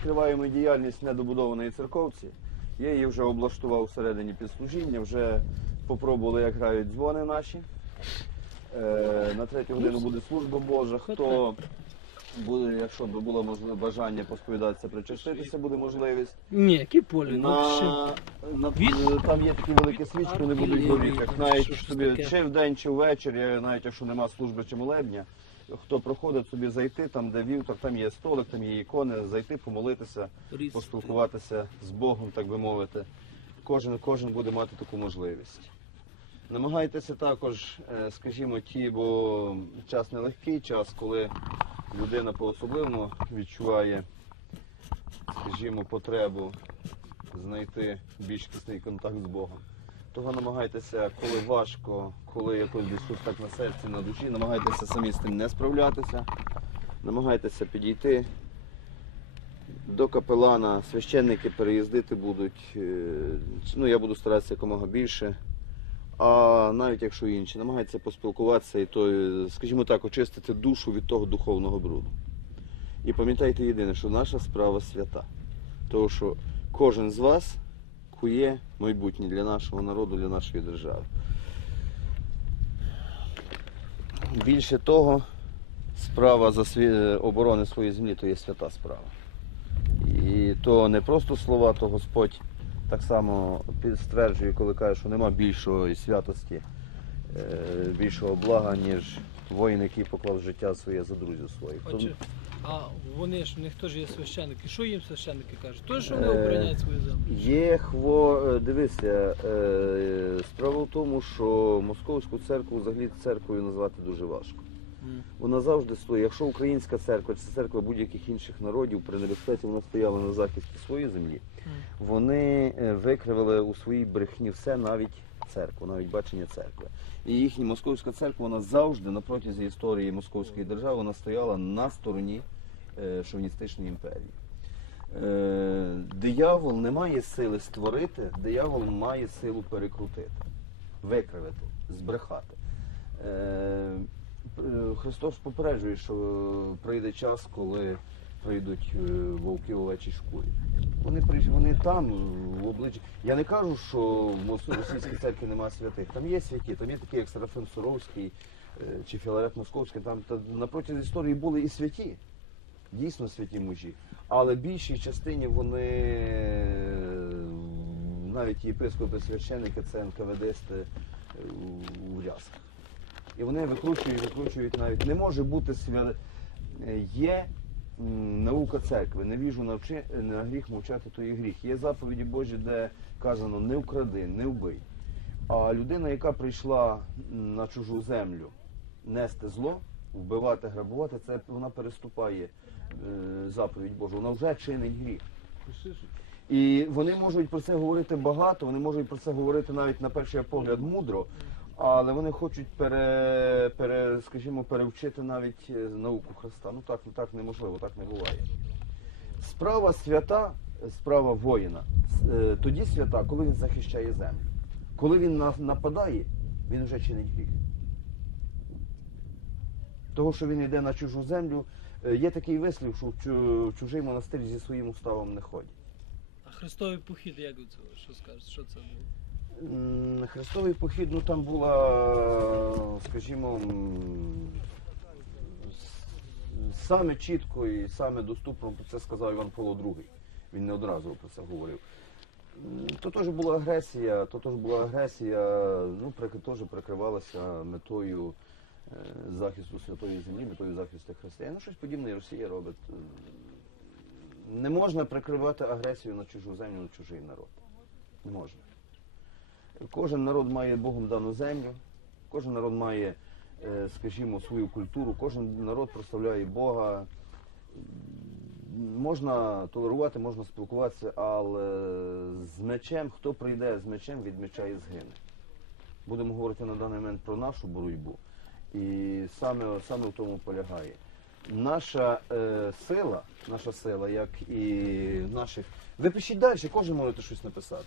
відкриваємо діяльність недобудованої церковці. Я її вже облаштував всередині підслужіння, вже попробували, як грають дзвони наші. Е, на третю годину буде служба Божа. Хто буде, якщо б було бажання посповідатися, причаститися, буде можливість. Ні, які полі, ну. На, на, там є такі великі свічки, вони будуть горіти. Навіть собі чи вдень, чи ввечері, навіть якщо нема служби чи молебня, хто проходить собі зайти, там де вівтар, там є столик, там є ікони, зайти, помолитися, поспілкуватися з Богом, так би мовити. Кожен, кожен буде мати таку можливість. Намагайтеся також, е, скажімо, ті, бо час нелегкий, час, коли людина по-особливому відчуває, скажімо, потребу знайти більш тісний контакт з Богом. Того намагайтеся, коли важко, коли якось десь так на серці, на душі, намагайтеся самі з тим не справлятися. Намагайтеся підійти до капелана, священники переїздити будуть. е, Ну, я буду старатися якомога більше. А навіть якщо інші, намагайтеся поспілкуватися і то, скажімо так, очистити душу від того духовного бруду. І пам'ятайте єдине, що наша справа свята. Тому що кожен з вас кує майбутнє для нашого народу, для нашої держави. Більше того, справа за сві... оборони своєї землі то є свята справа. І то не просто слова, то Господь так само стверджує, коли каже, що нема більшої святості, е, більшого блага, ніж воїн, який поклав життя своє за друзів своїх. А вони ж, у них теж є священники. Що їм священники кажуть? То, що вони Е, обороняють свою землю. Є хво, е, дивися, е, справа в тому, що московську церкву взагалі церквою назвати дуже важко. М. Вона завжди стоїть. Якщо українська церква чи церква будь-яких інших народів при небезпеці вона стояла на захисті своєї землі, вони е, викривили у своїй брехні все, навіть церкву, навіть бачення церкви. І їхня московська церква вона завжди на протязі історії московської держави вона стояла на стороні шовіністичної імперії. Е, диявол не має сили створити, диявол має силу перекрутити, викривити, збрехати. Е, Е, Христос попереджує, що прийде час, коли прийдуть е, вовки в овечій шкурі. Вони вони там в обличчі. Я не кажу, що в російській церкві немає святих. Там є святі, там є такі, як Серафим Суровський е, чи Філарет Московський. Там та, на протязі історії були і святі, дійсно святі мужі. Але більшій частині вони навіть єпископи, священники, це НКВДсти е, у- у. І вони викручують, викручують навіть. Не може бути свя... е, Є наука церкви, не віжу навчи, на гріх мовчати, то є гріх. Є заповіді Божі, де казано не вкради, не вбий. А людина, яка прийшла на чужу землю нести зло, вбивати, грабувати, це вона переступає е, заповідь Божу, вона вже чинить гріх. І вони можуть про це говорити багато, вони можуть про це говорити навіть на перший погляд мудро, але вони хочуть пере, пере, скажімо, перевчити навіть е, науку Христа. Ну так, ну так неможливо, так не буває. Справа свята, справа воїна, е, тоді свята, коли він захищає землю. Коли він нападає, він вже чинить гріх. Того, що він йде на чужу землю, е, є такий вислів, що в чужий монастир зі своїм уставом не ходять. А Христовий похід, як це, що скажете, що це було? М, Хрестовий похід, ну там була, скажімо, саме чітко і саме доступно про це сказав Іван Павло II. Він не одразу про це говорив. То теж була агресія, то теж була агресія, ну, теж прикривалася метою захисту святої землі, метою захисту християн. Ну, щось подібне і Росія робить. Не можна прикривати агресію на чужу землю, на чужий народ. Не можна. Кожен народ має Богом дану землю, кожен народ має, е, скажімо, свою культуру, кожен народ прославляє Бога. Можна толерувати, можна спілкуватися, але з мечем, хто прийде з мечем, від меча і згине. Будемо говорити на даний момент про нашу боротьбу. І саме, саме в тому полягає. Наша е, сила, наша сила, як і наших. Ви пишіть далі, кожен можете щось написати.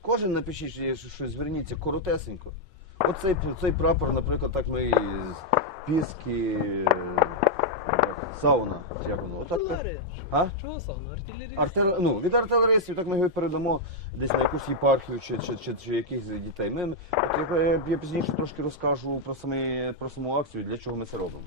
Кожен напишіть щось, зверніться коротесенько. Оцей цей прапор, наприклад, так ми Піски, Сауна, як воно. Артилерія. А? Чого сауна? Артилерія. Артер... Ну, від артилеристів так ми його передамо десь на якусь єпархію чи, чи, чи, чи якихось дітей. Ми, от я, я, пізніше трошки розкажу про, самі, про саму акцію, для чого ми це робимо.